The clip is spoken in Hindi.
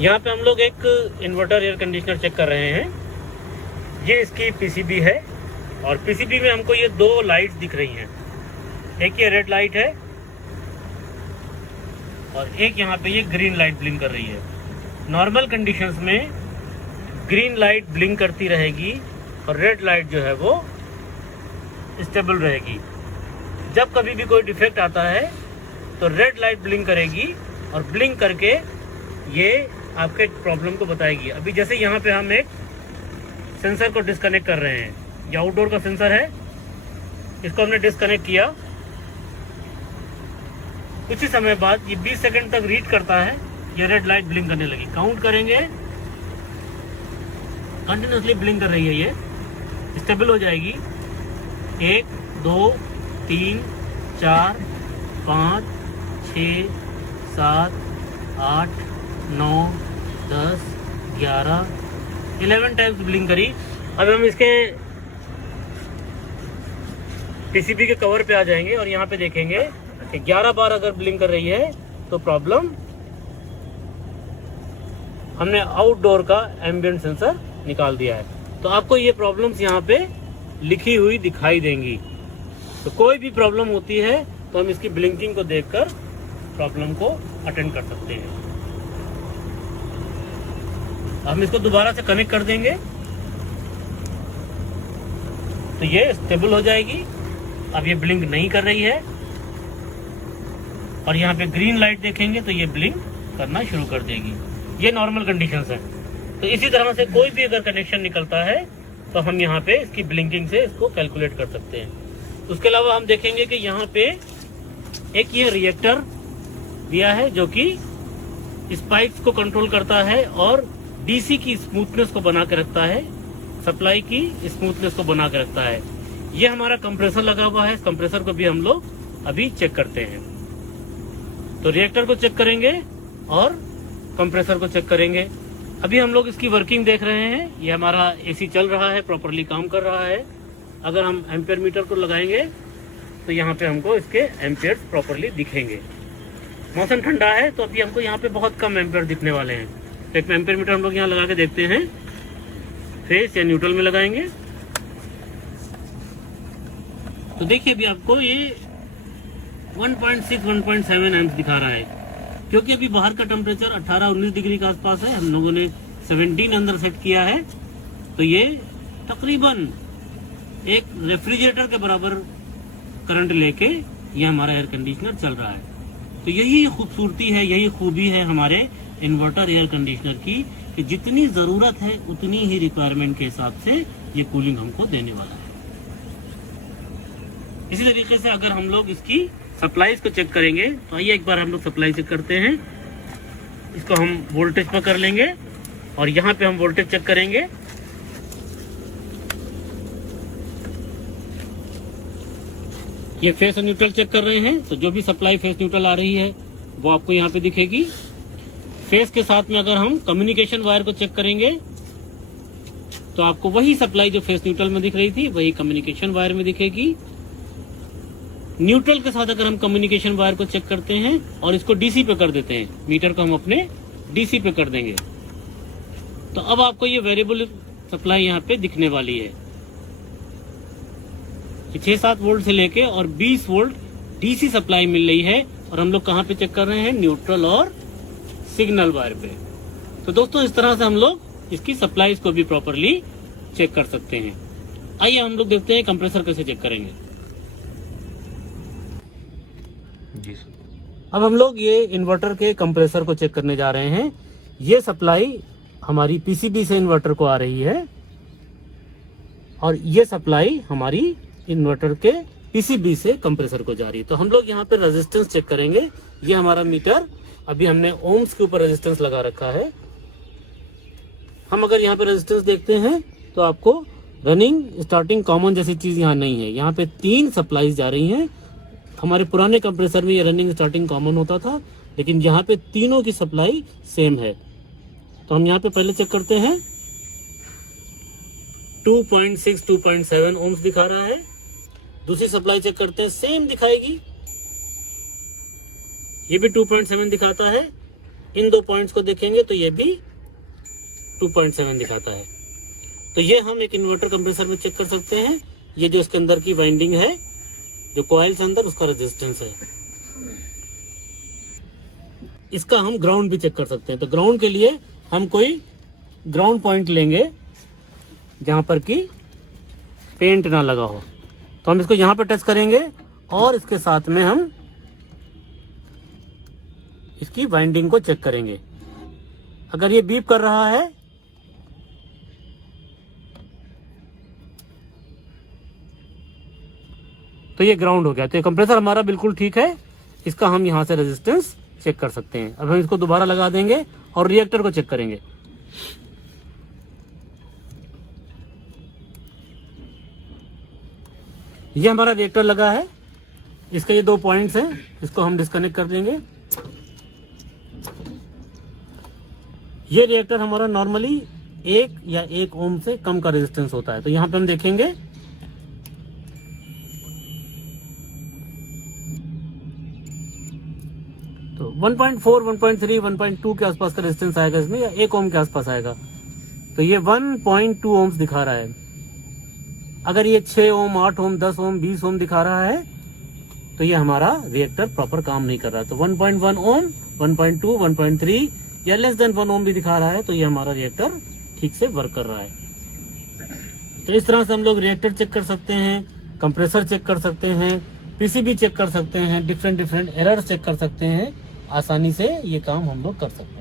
यहाँ पे हम लोग एक इन्वर्टर एयर कंडीशनर चेक कर रहे हैं। ये इसकी पीसीबी है और पीसीबी में हमको ये दो लाइट्स दिख रही हैं। एक ये रेड लाइट है और एक यहाँ पे ये ग्रीन लाइट ब्लिंक कर रही है। नॉर्मल कंडीशंस में ग्रीन लाइट ब्लिंक करती रहेगी और रेड लाइट जो है वो स्टेबल रहेगी। जब कभी भी कोई डिफेक्ट आता है तो रेड लाइट ब्लिंक करेगी और ब्लिंक करके ये आपके प्रॉब्लम को बताएगी। अभी जैसे यहाँ पे हम एक सेंसर को डिस्कनेक्ट कर रहे हैं, ये आउटडोर का सेंसर है, इसको हमने डिस्कनेक्ट किया। कुछ ही समय बाद ये 20 सेकंड तक रीड करता है, ये रेड लाइट ब्लिंक करने लगी। काउंट करेंगे, कंटिन्यूसली ब्लिंक कर रही है, ये स्टेबल हो जाएगी। 1 2 3 4 5 6 7 8 9 10 11 11 टाइम्स ब्लिंक करी। अब हम इसके पीसीबी के कवर पे आ जाएंगे और यहाँ पे देखेंगे कि 11 बार अगर ब्लिंक कर रही है तो प्रॉब्लम हमने आउटडोर का एम्बिएंट सेंसर निकाल दिया है। तो आपको ये प्रॉब्लम्स यहाँ पे लिखी हुई दिखाई देंगी। तो कोई भी प्रॉब्लम होती है तो हम इसकी ब्लिंकिंग को देखकर प्रॉब्लम को अटेंड कर सकते हैं। हम इसको दोबारा से कनेक्ट कर देंगे तो ये स्टेबल हो जाएगी। अब ये ब्लिंक नहीं कर रही है और यहाँ पे ग्रीन लाइट देखेंगे तो ये ब्लिंक करना शुरू कर देगी। ये नॉर्मल कंडीशंस है। तो इसी तरह से कोई भी अगर कनेक्शन निकलता है तो हम यहाँ पे इसकी ब्लिंकिंग से इसको कैलकुलेट कर सकते हैं। उसके अलावा हम देखेंगे कि यहाँ पे एक ये रिएक्टर दिया है जो कि स्पाइक्स को कंट्रोल करता है और डीसी की स्मूथनेस को बना के रखता है, सप्लाई की स्मूथनेस को बना के रखता है। ये हमारा कंप्रेसर लगा हुआ है, इस कंप्रेसर को भी हम लोग अभी चेक करते हैं। तो रिएक्टर को चेक करेंगे और कंप्रेसर को चेक करेंगे। अभी हम लोग इसकी वर्किंग देख रहे हैं। ये हमारा एसी चल रहा है, प्रॉपरली काम कर रहा है। अगर हम एम्पियर मीटर को लगाएंगे तो यहाँ पे हमको इसके एम्पियर्स प्रॉपरली दिखेंगे। मौसम ठंडा है तो अभी हमको यहाँ पे बहुत कम एम्पियर दिखने वाले हैं। तो एक एम्पियर मीटर हम लोग यहाँ लगा के देखते हैं। फेस या न्यूट्रल में लगाएंगे तो देखिए अभी आपको ये 1.6 1.7 एम्प्स दिखा रहा है। क्योंकि अभी बाहर का टेम्परेचर 18-19 डिग्री के आसपास है, हम लोगों ने 17 अंदर सेट किया है, तो ये तकरीबन एक रेफ्रिजरेटर के बराबर करंट लेके ये हमारा एयर कंडीशनर चल रहा है। तो यही खूबसूरती है, यही खूबी है हमारे इन्वर्टर एयर कंडीशनर की कि जितनी जरूरत है उतनी ही रिक्वायरमेंट के हिसाब से ये कूलिंग हमको देने वाला है। इसी तरीके से अगर हम लोग इसकी सप्लाईज को चेक करेंगे तो आइए एक बार हम लोग सप्लाई चेक करते हैं। इसको हम वोल्टेज पर कर लेंगे और यहाँ पे हम वोल्टेज चेक करेंगे। ये फेस और न्यूट्रल चेक कर रहे हैं तो जो भी सप्लाई फेस न्यूट्रल आ रही है वो आपको यहाँ पे दिखेगी। फेस के साथ में अगर हम कम्युनिकेशन वायर को चेक करेंगे तो आपको वही सप्लाई जो फेस न्यूट्रल में दिख रही थी वही कम्युनिकेशन वायर में दिखेगी। न्यूट्रल के साथ अगर हम कम्युनिकेशन वायर को चेक करते हैं और इसको डीसी पे कर देते हैं, मीटर को हम अपने डीसी पे कर देंगे तो अब आपको ये वेरिएबल सप्लाई यहाँ पे दिखने वाली है। 6-7 वोल्ट से लेके और 20 वोल्ट डीसी सप्लाई मिल रही है और हम लोग कहाँ पे चेक कर रहे हैं, न्यूट्रल और सिग्नल वायर पे। तो दोस्तों इस तरह से हम लोग इसकी सप्लाईज को भी प्रॉपरली चेक कर सकते हैं। आइए हम लोग देखते हैं कंप्रेसर कैसे चेक करेंगे। जी अब हम लोग ये इन्वर्टर के कंप्रेसर को चेक करने जा रहे हैं। ये सप्लाई हमारी पीसीबी से इन्वर्टर को आ रही है और ये सप्लाई हमारी इन्वर्टर के पीसीबी से कंप्रेसर को जा रही है। तो हम लोग यहाँ पे रेजिस्टेंस चेक करेंगे। ये हमारा मीटर, अभी हमने ओम्स के ऊपर रेजिस्टेंस लगा रखा है। हम अगर यहाँ पे रेजिस्टेंस देखते हैं तो आपको रनिंग, स्टार्टिंग, कॉमन जैसी चीज यहाँ नहीं है। यहाँ पे 3 सप्लाईज जा रही हैं। हमारे पुराने कंप्रेसर में ये रनिंग, स्टार्टिंग, कॉमन होता था, लेकिन यहाँ पे तीनों की सप्लाई सेम है। तो हम यहाँ पे पहले चेक करते हैं। 2.6 2.7 ओम्स दिखा रहा है। दूसरी सप्लाई चेक करते हैं, सेम दिखाएगी, ये भी 2.7 दिखाता है। इन 2 पॉइंट्स को देखेंगे तो ये भी 2.7 दिखाता है। तो ये हम एक इन्वर्टर कंप्रेसर में चेक कर सकते हैं। ये जो इसके अंदर की वाइंडिंग है, जो कॉइल्स अंदर, उसका रेजिस्टेंस है। इसका हम ग्राउंड भी चेक कर सकते हैं। तो ग्राउंड के लिए हम कोई ग्राउंड पॉइंट लेंगे जहां पर कि पेंट ना लगा हो। तो हम इसको यहां पर टच करेंगे और इसके साथ में हम इसकी वाइंडिंग को चेक करेंगे। अगर ये बीप कर रहा है तो ये ग्राउंड हो गया। तो ये कंप्रेसर हमारा बिल्कुल ठीक है। इसका हम यहां से रेजिस्टेंस चेक कर सकते हैं। अब हम इसको दोबारा लगा देंगे और रिएक्टर को चेक करेंगे। ये हमारा रिएक्टर लगा है। इसके ये 2 पॉइंट्स हैं, इसको हम डिस्कनेक्ट कर देंगे। ये रिएक्टर हमारा नॉर्मली 1 या 1 ओम से कम का रेजिस्टेंस होता है। तो यहां पे हम देखेंगे तो 1.4, 1.3, 1.2 के आसपास का रेजिस्टेंस आएगा इसमें, या 1 ओम के आसपास आएगा। तो ये 1.2 ओम्स दिखा रहा है। अगर ये 6 ओम, 8 ओम, 10 ओम, 20 ओम दिखा रहा है तो ये हमारा रिएक्टर प्रॉपर काम नहीं कर रहा है। तो 1.1 ओम, 1.2, 1.3 या लेस देन 1 ओम भी दिखा रहा है तो ये हमारा रिएक्टर ठीक से वर्क कर रहा है। तो इस तरह से हम लोग रिएक्टर चेक कर सकते हैं, कंप्रेसर चेक कर सकते हैं, पीसीबी चेक कर सकते हैं, डिफरेंट एरर्स चेक कर सकते हैं। आसानी से ये काम हम लोग कर सकते हैं।